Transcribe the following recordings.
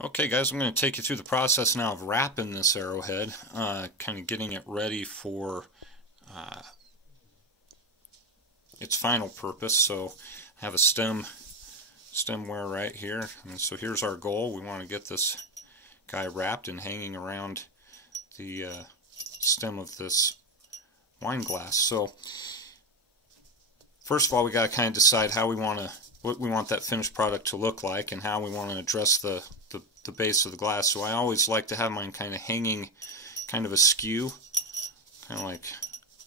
Okay guys, I'm going to take you through the process now of wrapping this arrowhead, kind of getting it ready for its final purpose. So I have a stem wear right here, and so here's our goal. We want to get this guy wrapped and hanging around the stem of this wine glass. So first of all, we got to kind of decide how what we want that finished product to look like and how we want to address the base of the glass. So I always like to have mine kind of hanging kind of askew, kind of like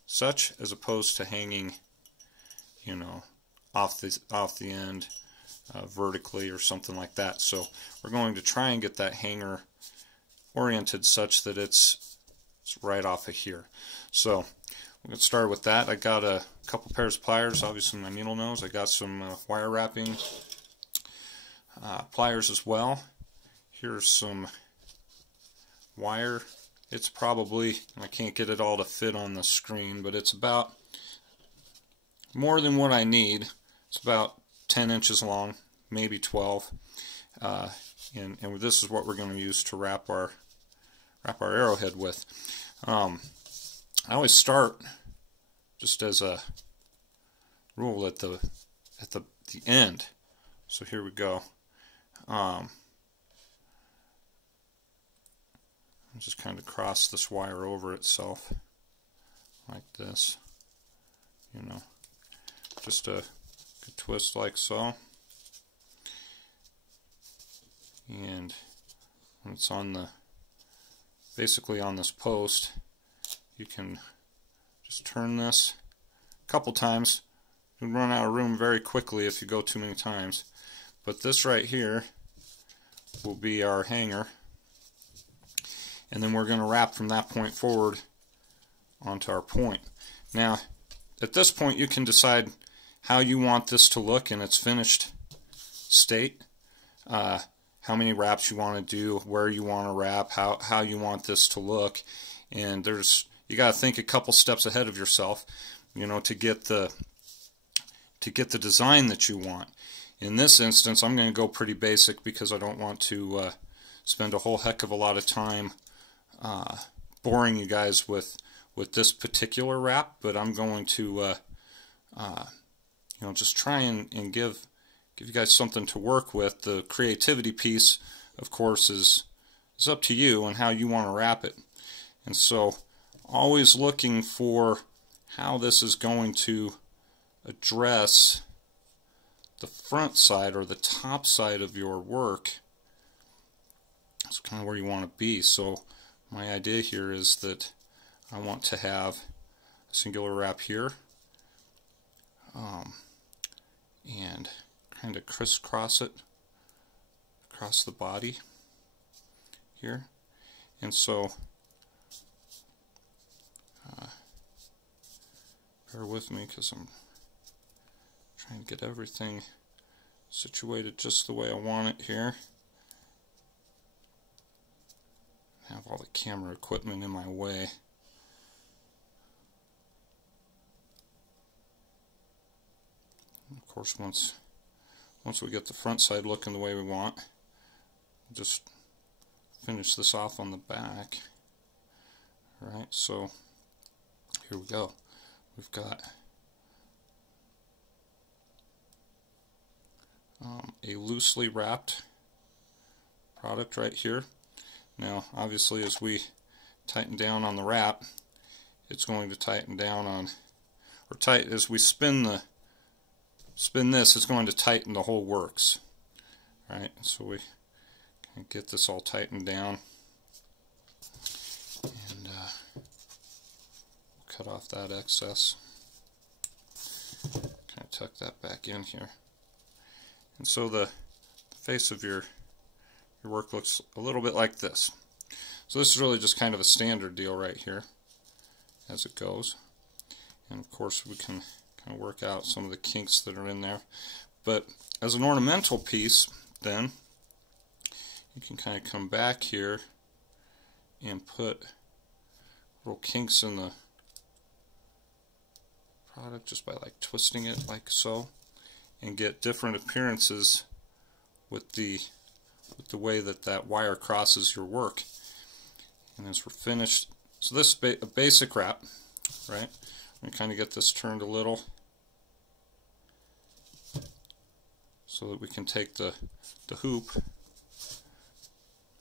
such, as opposed to hanging, you know, off the end vertically or something like that. So we're going to try and get that hanger oriented such that it's right off of here. So we'll get started with that. I got a couple pairs of pliers, obviously my needle nose. I got some wire wrapping pliers as well. Here's some wire. It's probably, I can't get it all to fit on the screen, but it's about more than what I need. It's about 10 inches long, maybe 12. And this is what we're going to use to wrap our arrowhead with. I always start, just as a rule, at the end. So here we go. Just kind of cross this wire over itself like this, you know, just a good twist like so. And when it's on basically on this post, you can just turn this a couple times. You'll run out of room very quickly if you go too many times. But this right here will be our hanger. And then we're going to wrap from that point forward onto our point. Now, at this point, you can decide how you want this to look in its finished state. How many wraps you want to do, where you want to wrap, how you want this to look. And you got to think a couple steps ahead of yourself, you know, to get the design that you want. In this instance, I'm going to go pretty basic because I don't want to spend a whole heck of a lot of time boring you guys with this particular wrap, but I'm going to you know, just try and give you guys something to work with. The creativity piece, of course, is up to you and how you want to wrap it. And so always looking for how this is going to address the front side or the top side of your work. That's kind of where you want to be. So my idea here is that I want to have a singular wrap here, and kind of crisscross it across the body here. And so bear with me because I'm trying to get everything situated just the way I want it here. Have all the camera equipment in my way. And of course, once we get the front side looking the way we want, we'll just finish this off on the back. Alright, so here we go. We've got a loosely wrapped product right here. Now, obviously, as we tighten down on the wrap, it's going to tighten down on, or as we spin this, it's going to tighten the whole works. All right, so we can get this all tightened down, and we'll cut off that excess. Kind of tuck that back in here, and so the face of your work looks a little bit like this. So this is really just kind of a standard deal right here as it goes. And of course we can kind of work out some of the kinks that are in there. But as an ornamental piece, then you can kind of come back here and put little kinks in the product just by like twisting it like so, and get different appearances with the the way that that wire crosses your work. And as we're finished, so this is a basic wrap, right? I'm going to kind of get this turned a little so that we can take the hoop,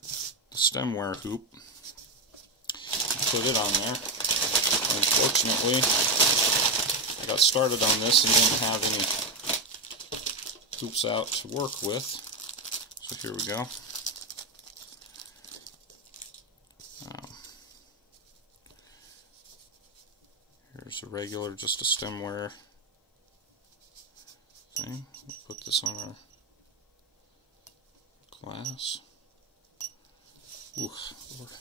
the stem wire hoop, put it on there. Unfortunately, I got started on this and didn't have any hoops out to work with. So here we go. Here's a regular, just a stem wire thing. We'll put this on our glass. Ooh, Lord.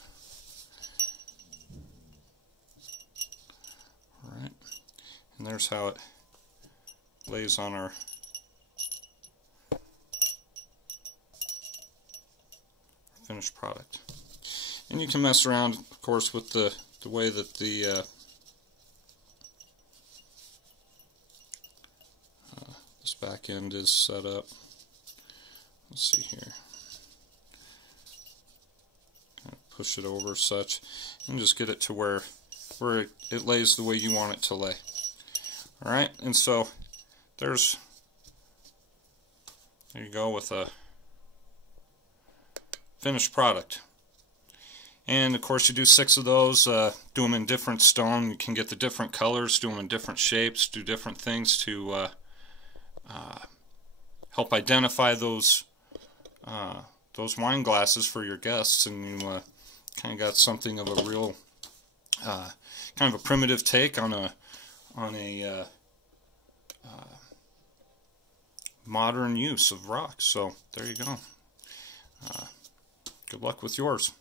Alright, and there's how it lays on our finished product. And you can mess around, of course, with the way that the this back end is set up. Let's see here. Kind of push it over such, and just get it to where it lays the way you want it to lay. Alright, and so there you go with a finished product. And of course you do 6 of those, do them in different stone. You can get the different colors, do them in different shapes, do different things to help identify those wine glasses for your guests, and you kind of got something of a real kind of a primitive take on a modern use of rocks. So there you go. Good luck with yours.